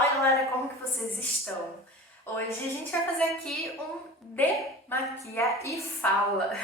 Fala galera, como que vocês estão? Hoje a gente vai fazer aqui um Demaquia e Fala.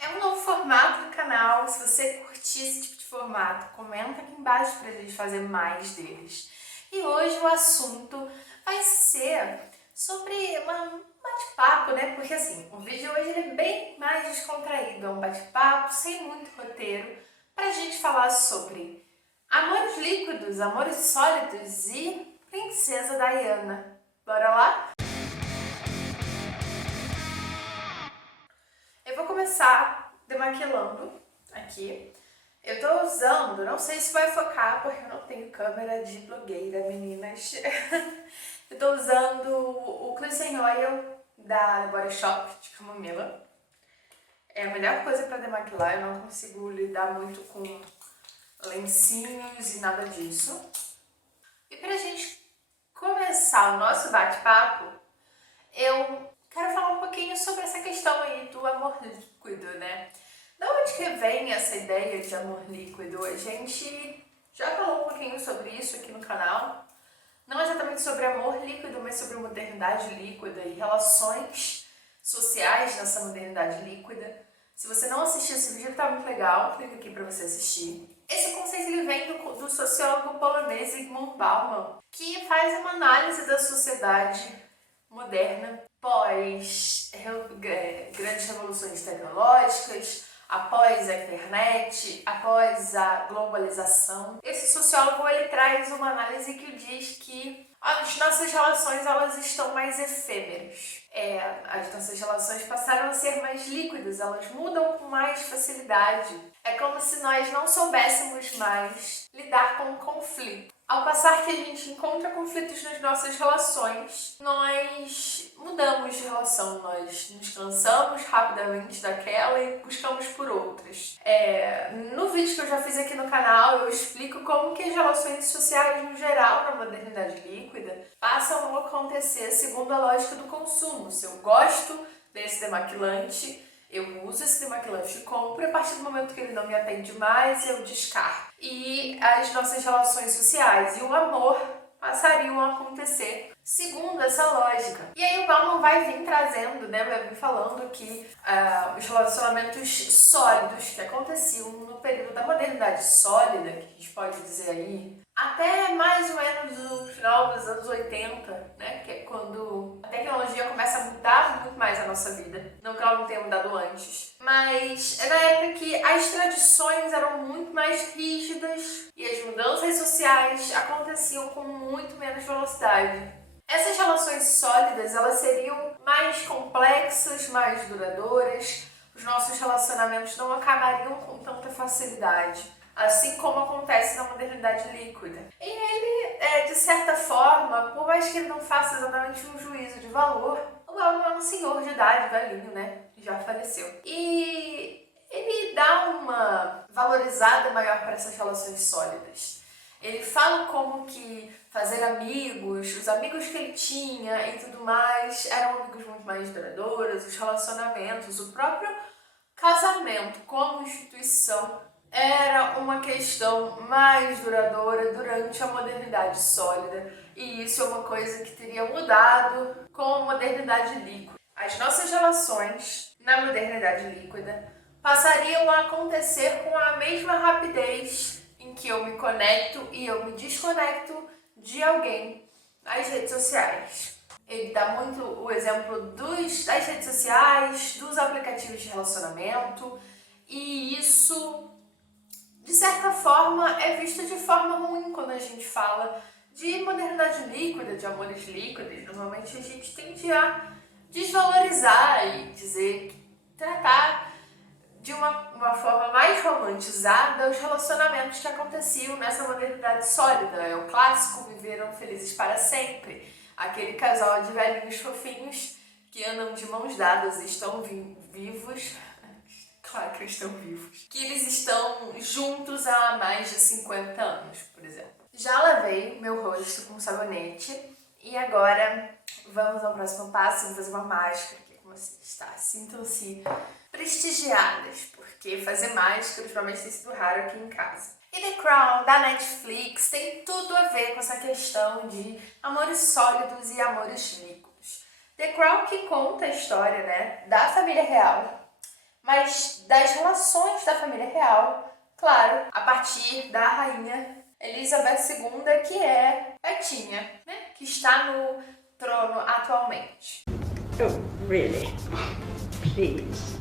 É um novo formato do canal. Se você curtir esse tipo de formato, comenta aqui embaixo pra gente fazer mais deles. E hoje o assunto vai ser sobre um bate-papo, né? Porque assim, o vídeo hoje ele é bem mais descontraído, é um bate-papo sem muito roteiro pra gente falar sobre amores líquidos, amores sólidos e Princesa Diana. Bora lá? Eu vou começar demaquilando aqui. Eu tô usando, não sei se vai focar porque eu não tenho câmera de blogueira, meninas. Eu tô usando o Cleansing Oil da Body Shop de camomila. É a melhor coisa pra demaquilar, eu não consigo lidar muito com lencinhos e nada disso. E pra gente começar o nosso bate-papo, eu quero falar um pouquinho sobre essa questão aí do amor líquido, né? Da onde que vem essa ideia de amor líquido? A gente já falou um pouquinho sobre isso aqui no canal. Não exatamente sobre amor líquido, mas sobre modernidade líquida e relações sociais nessa modernidade líquida. Se você não assistiu esse vídeo, tá muito legal, clica aqui para você assistir. Esse conceito ele vem do sociólogo polonês Zygmunt Bauman, que faz uma análise da sociedade moderna pós grandes revoluções tecnológicas, após a internet, após a globalização. Esse sociólogo ele traz uma análise que diz que as nossas relações elas estão mais efêmeras. As nossas relações passaram a ser mais líquidas, elas mudam com mais facilidade. É como se nós não soubéssemos mais lidar com o conflito. Ao passar que a gente encontra conflitos nas nossas relações, nós mudamos de relação, nós nos cansamos rapidamente daquela e buscamos por outras. No vídeo que eu já fiz aqui no canal, eu explico como que as relações sociais no geral na modernidade líquida passam a acontecer segundo a lógica do consumo. Se eu gosto desse demaquilante, eu uso esse demaquilante e compro, e a partir do momento que ele não me atende mais, eu descarto. E as nossas relações sociais e o amor passariam a acontecer segundo essa lógica. E aí o Bauman vai vir trazendo, né, vai vir falando que os relacionamentos sólidos que aconteciam no período da modernidade sólida, que a gente pode dizer aí, até mais ou menos no final dos anos 80, né, que é quando a tecnologia começa a mudar muito mais a nossa vida. Não que ela não tenha mudado antes, mas é na época que as tradições eram muito mais rígidas e as mudanças sociais aconteciam com muito menos velocidade. Essas relações sólidas, elas seriam mais complexas, mais duradouras, os nossos relacionamentos não acabariam com tanta facilidade, assim como acontece na modernidade líquida. E ele, de certa forma, por mais que ele não faça exatamente um juízo de valor, o Bauman é um senhor de idade, velhinho, né? Já faleceu. E ele dá uma valorizada maior para essas relações sólidas. Ele fala como que fazer amigos, os amigos que ele tinha e tudo mais, eram amigos muito mais duradouros, os relacionamentos, o próprio casamento como instituição era uma questão mais duradoura durante a modernidade sólida, e isso é uma coisa que teria mudado com a modernidade líquida. As nossas relações na modernidade líquida passariam a acontecer com a mesma rapidez em que eu me conecto e eu me desconecto de alguém nas redes sociais. Ele dá muito o exemplo das redes sociais, dos aplicativos de relacionamento, e isso, de certa forma, é visto de forma ruim quando a gente fala de modernidade líquida, de amores líquidos. Normalmente a gente tende a desvalorizar e tratar de uma forma mais romantizada os relacionamentos que aconteciam nessa modernidade sólida. É o clássico viveram felizes para sempre. Aquele casal de velhinhos fofinhos que andam de mãos dadas e estão vivos. Claro que eles estão vivos. Que eles estão juntos há mais de 50 anos, por exemplo. Já lavei meu rosto com sabonete e agora vamos ao próximo passo. Vou fazer uma mágica aqui com vocês, tá? Sintam-se prestigiadas, porque fazer mágica ultimamente tem sido raro aqui em casa. E The Crown, da Netflix, tem tudo a ver com essa questão de amores sólidos e amores líquidos. The Crown que conta a história, né, da família real, mas das relações da família real, claro, a partir da rainha Elizabeth II, que é Betinha, né, que está no trono atualmente. Oh, really? Please.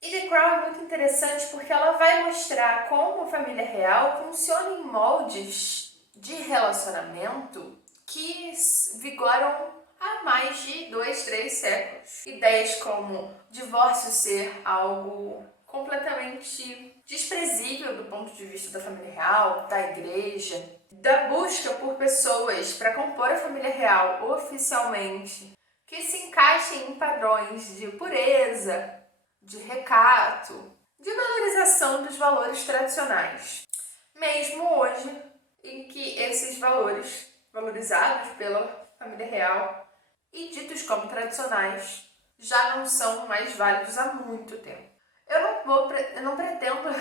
E The Crown é muito interessante porque ela vai mostrar como a família real funciona em moldes de relacionamento que vigoram há mais de 2, 3 séculos. Ideias como divórcio ser algo completamente desprezível do ponto de vista da família real, da igreja, da busca por pessoas para compor a família real oficialmente, que se encaixem em padrões de pureza, de recato, de valorização dos valores tradicionais. Mesmo hoje, em que esses valores, valorizados pela família real e ditos como tradicionais, já não são mais válidos há muito tempo. Eu não pretendo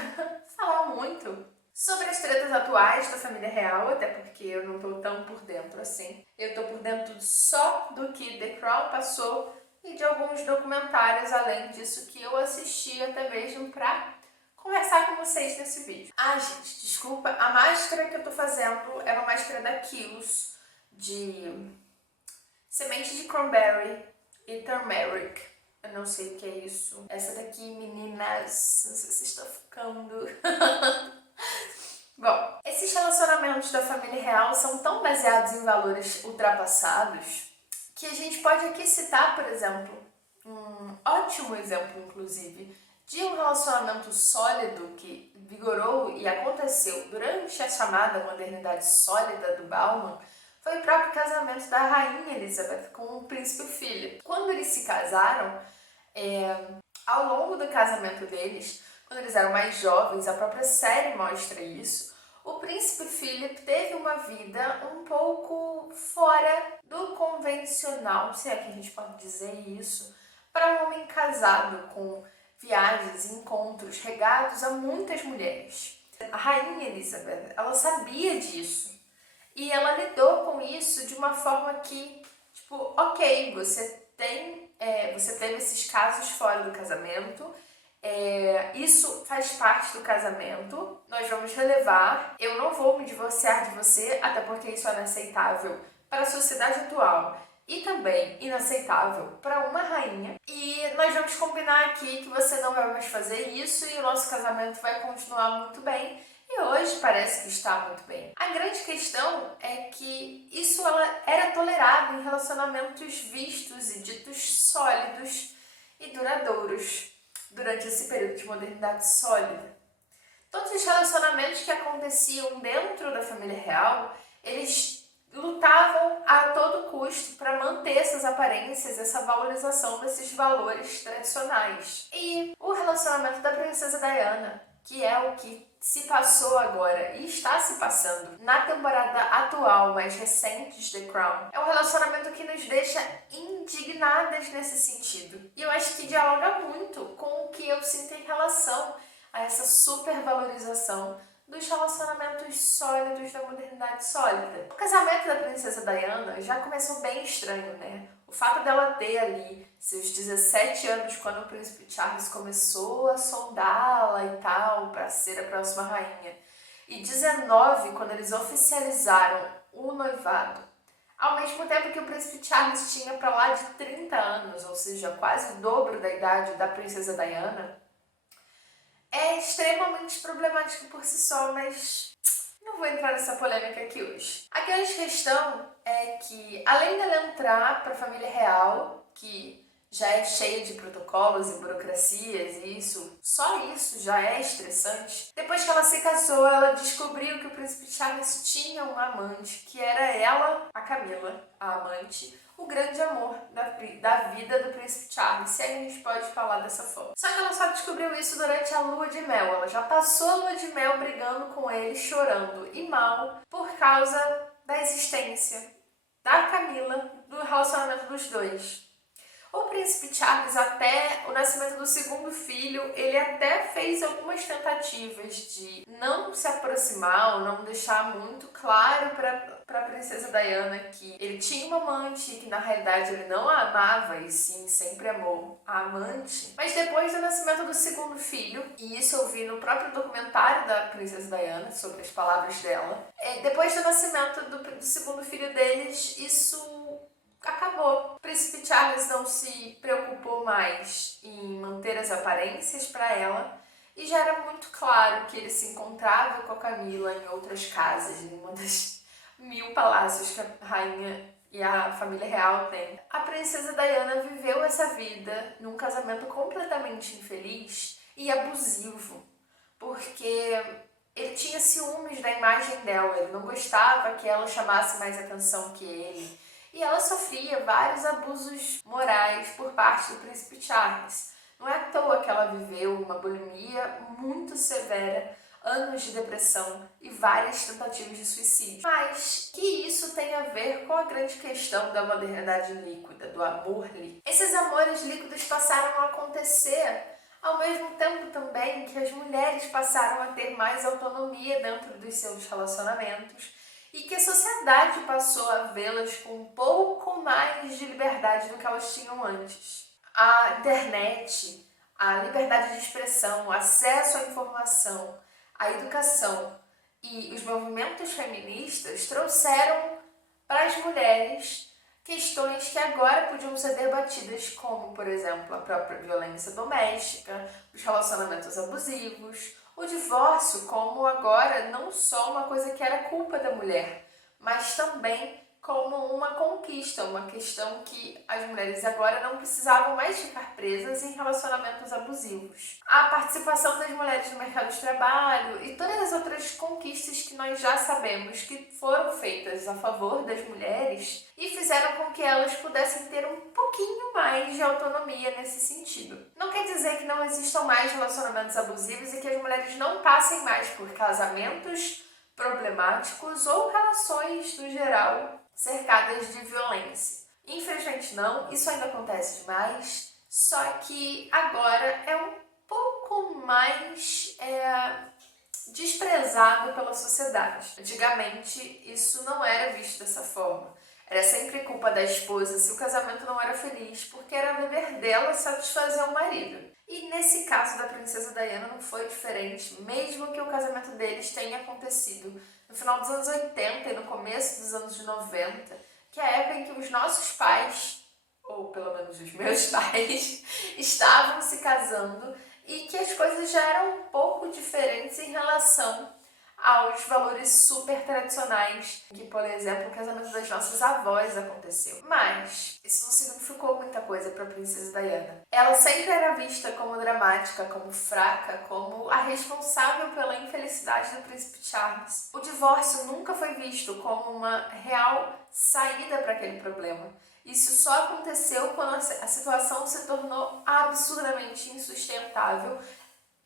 falar muito sobre as tretas atuais da família real, até porque eu não estou tão por dentro assim. Eu estou por dentro só do que The Crown passou e de alguns documentários além disso que eu assisti até mesmo para conversar com vocês nesse vídeo. Ah, gente, desculpa, a máscara que eu tô fazendo é uma máscara da Kiehl's de semente de cranberry e turmeric. Eu não sei o que é isso. Essa daqui, meninas, não sei se estou ficando. Bom, esses relacionamentos da família real são tão baseados em valores ultrapassados que a gente pode aqui citar, por exemplo, um ótimo exemplo, inclusive, de um relacionamento sólido que vigorou e aconteceu durante a chamada modernidade sólida do Bauman, foi o próprio casamento da rainha Elizabeth com o príncipe Philip. Quando eles se casaram, ao longo do casamento deles, quando eles eram mais jovens, a própria série mostra isso, o príncipe Philip teve uma vida um pouco fora do convencional, se é que a gente pode dizer isso, para um homem casado com viagens e encontros regados a muitas mulheres. A rainha Elizabeth, ela sabia disso e ela lidou com isso de uma forma que, tipo, ok, você teve esses casos fora do casamento, isso faz parte do casamento, nós vamos relevar, eu não vou me divorciar de você, até porque isso é inaceitável para a sociedade atual e também inaceitável para uma rainha. E nós vamos combinar aqui que você não vai mais fazer isso e o nosso casamento vai continuar muito bem. E hoje parece que está muito bem. A grande questão é que isso era tolerado em relacionamentos vistos e ditos sólidos e duradouros durante esse período de modernidade sólida. Todos os relacionamentos que aconteciam dentro da família real, eles lutavam a todo custo para manter essas aparências, essa valorização desses valores tradicionais. E o relacionamento da princesa Diana, que é o que se passou agora e está se passando na temporada atual, mais recente de The Crown, é um relacionamento que nos deixa indignadas nesse sentido. E eu acho que dialoga muito com o que eu sinto em relação a essa supervalorização dos relacionamentos sólidos da modernidade sólida. O casamento da princesa Diana já começou bem estranho, né? O fato dela ter ali seus 17 anos quando o príncipe Charles começou a sondá-la e tal para ser a próxima rainha, e 19 quando eles oficializaram o noivado, ao mesmo tempo que o príncipe Charles tinha para lá de 30 anos, ou seja, quase o dobro da idade da princesa Diana, é extremamente problemático por si só, mas não vou entrar nessa polêmica aqui hoje. A grande questão é que, além dela entrar para a família real, que já é cheia de protocolos e burocracias, e só isso já é estressante, depois que ela se casou, ela descobriu que o príncipe Charles tinha uma amante, que era ela, a Camila, a amante, o grande amor da vida do príncipe Charles, se a gente pode falar dessa forma. Só que ela só descobriu isso durante a lua de mel. Ela já passou a lua de mel brigando com ele, chorando e mal por causa da existência da Camila, do relacionamento dos dois. O príncipe Charles, até o nascimento do segundo filho, ele até fez algumas tentativas de não se aproximar ou não deixar muito claro para a princesa Diana que ele tinha uma amante e que na realidade ele não a amava e sim sempre amou a amante. Mas depois do nascimento do segundo filho, e isso eu vi no próprio documentário da princesa Diana, sobre as palavras dela, depois do nascimento do segundo filho deles, isso acabou. O príncipe Charles não se preocupou mais em manter as aparências para ela e já era muito claro que ele se encontrava com a Camila em outras casas, em uma das 1000 palácios que a rainha e a família real tem. A princesa Diana viveu essa vida num casamento completamente infeliz e abusivo, porque ele tinha ciúmes da imagem dela, ele não gostava que ela chamasse mais atenção que ele. E ela sofria vários abusos morais por parte do príncipe Charles. Não é à toa que ela viveu uma bulimia muito severa, anos de depressão e várias tentativas de suicídio. Mas que isso tem a ver com a grande questão da modernidade líquida, do amor líquido. Esses amores líquidos passaram a acontecer ao mesmo tempo também que as mulheres passaram a ter mais autonomia dentro dos seus relacionamentos e que a sociedade passou a vê-las com um pouco mais de liberdade do que elas tinham antes. A internet, a liberdade de expressão, o acesso à informação, a educação e os movimentos feministas trouxeram para as mulheres questões que agora podiam ser debatidas, como, por exemplo, a própria violência doméstica, os relacionamentos abusivos, o divórcio como agora não só uma coisa que era culpa da mulher, mas também como uma conquista, uma questão que as mulheres agora não precisavam mais ficar presas em relacionamentos abusivos. A participação das mulheres no mercado de trabalho e todas as outras conquistas que nós já sabemos que foram feitas a favor das mulheres e fizeram com que elas pudessem ter um pouquinho mais de autonomia nesse sentido. Não quer dizer que não existam mais relacionamentos abusivos e que as mulheres não passem mais por casamentos problemáticos ou relações no geral cercadas de violência. Infelizmente não, isso ainda acontece demais, só que agora é um pouco mais desprezado pela sociedade. Antigamente isso não era visto dessa forma. Era sempre culpa da esposa se o casamento não era feliz, porque era dever dela satisfazer o marido. E nesse caso da princesa Diana não foi diferente, mesmo que o casamento deles tenha acontecido no final dos anos 80 e no começo dos anos 90, que é a época em que os nossos pais, ou pelo menos os meus pais, estavam se casando e que as coisas já eram um pouco diferentes em relação aos valores super tradicionais, que, por exemplo, o casamento das nossas avós aconteceu. Mas isso não significou muita coisa para a princesa Diana. Ela sempre era vista como dramática, como fraca, como a responsável pela infelicidade do príncipe Charles. O divórcio nunca foi visto como uma real saída para aquele problema. Isso só aconteceu quando a situação se tornou absurdamente insustentável,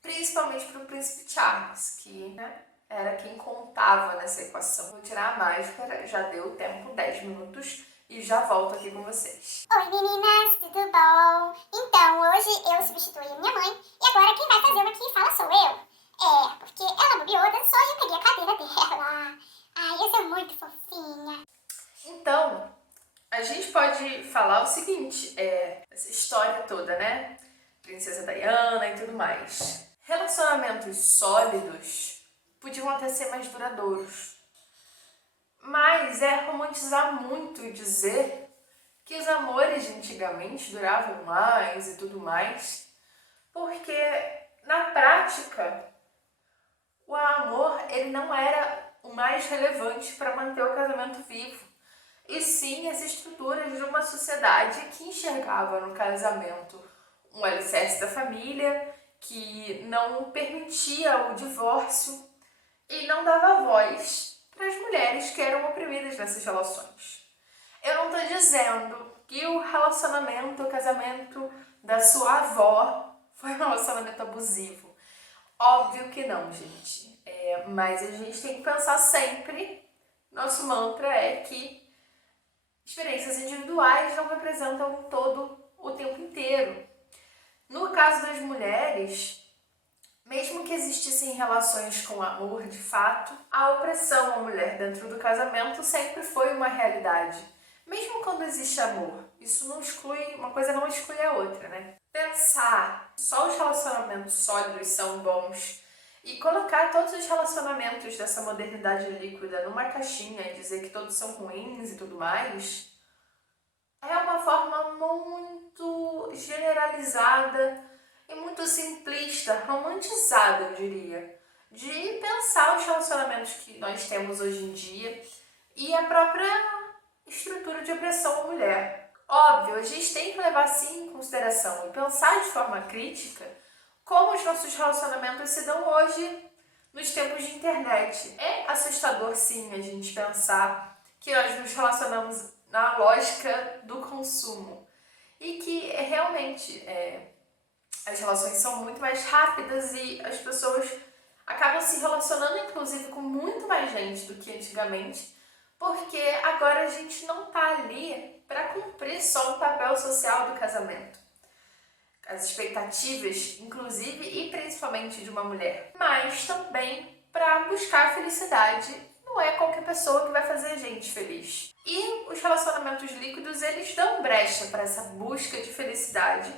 principalmente para o príncipe Charles, que, era quem contava nessa equação. Vou tirar a máscara, já deu o tempo, 10 minutos, e já volto aqui com vocês. Oi meninas, tudo bom? Então, hoje eu substituí minha mãe e agora quem vai fazer o Aqui Fala sou eu. Porque ela bobeou, dançou e eu peguei a cadeira dela. Ai, eu sou muito fofinha. Então, a gente pode falar o seguinte, essa história toda, né? Princesa Diana e tudo mais. Relacionamentos sólidos podiam até ser mais duradouros. Mas é romantizar muito dizer que os amores de antigamente duravam mais e tudo mais, porque na prática o amor ele não era o mais relevante para manter o casamento vivo, e sim as estruturas de uma sociedade que enxergava no casamento um alicerce da família, que não permitia o divórcio e não dava voz para as mulheres que eram oprimidas nessas relações. Eu não estou dizendo que o relacionamento, o casamento da sua avó foi um relacionamento abusivo. Óbvio que não, gente. Mas a gente tem que pensar sempre, nosso mantra é que experiências individuais não representam um todo o tempo inteiro. No caso das mulheres, mesmo que existissem relações com amor de fato, a opressão à mulher dentro do casamento sempre foi uma realidade. Mesmo quando existe amor, isso não exclui, uma coisa não exclui a outra, né? Pensar só os relacionamentos sólidos são bons e colocar todos os relacionamentos dessa modernidade líquida numa caixinha e dizer que todos são ruins e tudo mais, é uma forma muito generalizada e muito simplista, romantizada, eu diria, de pensar os relacionamentos que nós temos hoje em dia e a própria estrutura de opressão à mulher. Óbvio, a gente tem que levar sim em consideração e pensar de forma crítica como os nossos relacionamentos se dão hoje nos tempos de internet. É assustador sim a gente pensar que nós nos relacionamos na lógica do consumo e que realmente as relações são muito mais rápidas e as pessoas acabam se relacionando inclusive com muito mais gente do que antigamente, porque agora a gente não está ali para cumprir só um papel social do casamento. As expectativas, inclusive e principalmente de uma mulher, mas também para buscar a felicidade. Não é qualquer pessoa que vai fazer a gente feliz. E os relacionamentos líquidos, eles dão brecha para essa busca de felicidade,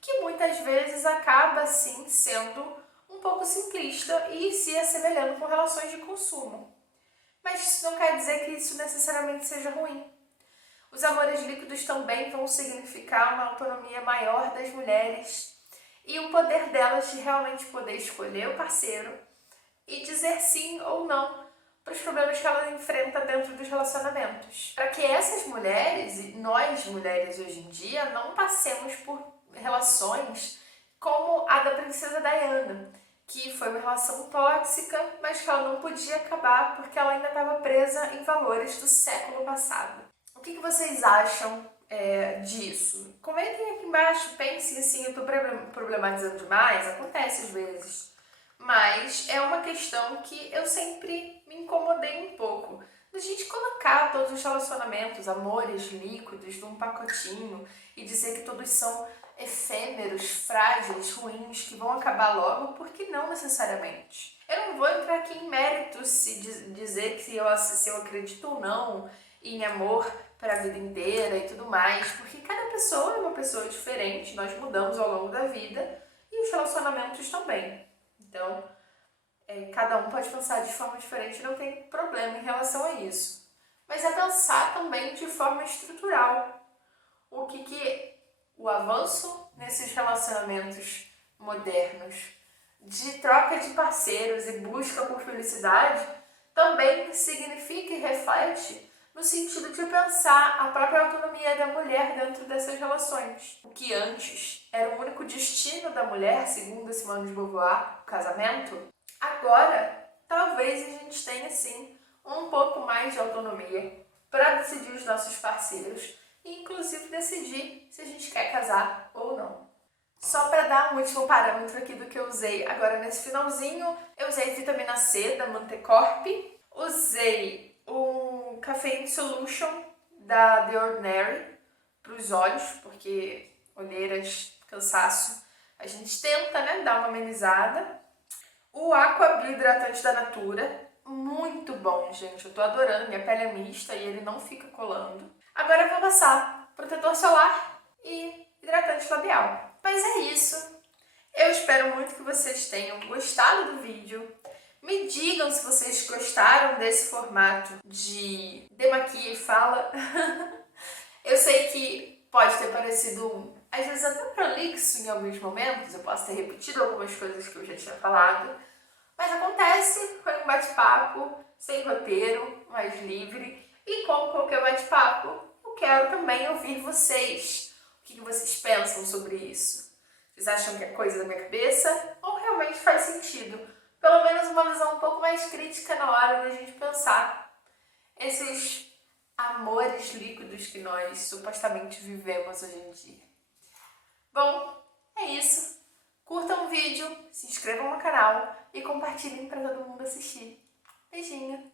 que muitas vezes acaba, sim, sendo um pouco simplista e se assemelhando com relações de consumo. Mas isso não quer dizer que isso necessariamente seja ruim. Os amores líquidos também vão significar uma autonomia maior das mulheres e o poder delas de realmente poder escolher o parceiro e dizer sim ou não para os problemas que elas enfrentam dentro dos relacionamentos. Para que essas mulheres, e nós mulheres hoje em dia, não passemos por relações como a da princesa Diana, que foi uma relação tóxica, mas que ela não podia acabar porque ela ainda estava presa em valores do século passado. O que vocês acham disso? Comentem aqui embaixo, pensem assim, eu estou problematizando demais, acontece às vezes. Mas é uma questão que eu sempre me incomodei um pouco. Da gente colocar todos os relacionamentos, amores líquidos, num pacotinho e dizer que todos são efêmeros, frágeis, ruins, que vão acabar logo, porque não necessariamente. Eu não vou entrar aqui em méritos se dizer que se eu acredito ou não em amor para a vida inteira e tudo mais, porque cada pessoa é uma pessoa diferente, nós mudamos ao longo da vida e os relacionamentos também. Então, cada um pode pensar de forma diferente, não tem problema em relação a isso. Mas é pensar também de forma estrutural. O que o avanço nesses relacionamentos modernos, de troca de parceiros e busca por felicidade, também significa e reflete no sentido de pensar a própria autonomia da mulher dentro dessas relações. O que antes era o único destino da mulher, segundo Simone de Beauvoir, o casamento, agora talvez a gente tenha sim um pouco mais de autonomia para decidir os nossos parceiros e inclusive decidir se a gente quer casar ou não. Só para dar um último parâmetro aqui do que eu usei agora nesse finalzinho, eu usei vitamina C da Mantecorp, usei um Caffeine Solution da The Ordinary para os olhos, porque olheiras, cansaço, a gente tenta, né, dar uma amenizada. O Aqua Biohidratante da Natura, muito bom, gente, eu tô adorando, minha pele é mista e ele não fica colando. Agora eu vou passar protetor solar e hidratante labial. Mas é isso. Eu espero muito que vocês tenham gostado do vídeo. Me digam se vocês gostaram desse formato de demaquia e fala. Eu sei que pode ter parecido, às vezes, até prolixo em alguns momentos. Eu posso ter repetido algumas coisas que eu já tinha falado. Mas acontece, foi um bate-papo sem roteiro, mais livre. E como qualquer bate-papo, eu quero também ouvir vocês. O que vocês pensam sobre isso? Vocês acham que é coisa da minha cabeça? Ou realmente faz sentido? Pelo menos uma visão um pouco mais crítica na hora da gente pensar esses amores líquidos que nós supostamente vivemos hoje em dia. Bom, é isso. Curtam o vídeo, se inscrevam no canal e compartilhem para todo mundo assistir. Beijinho!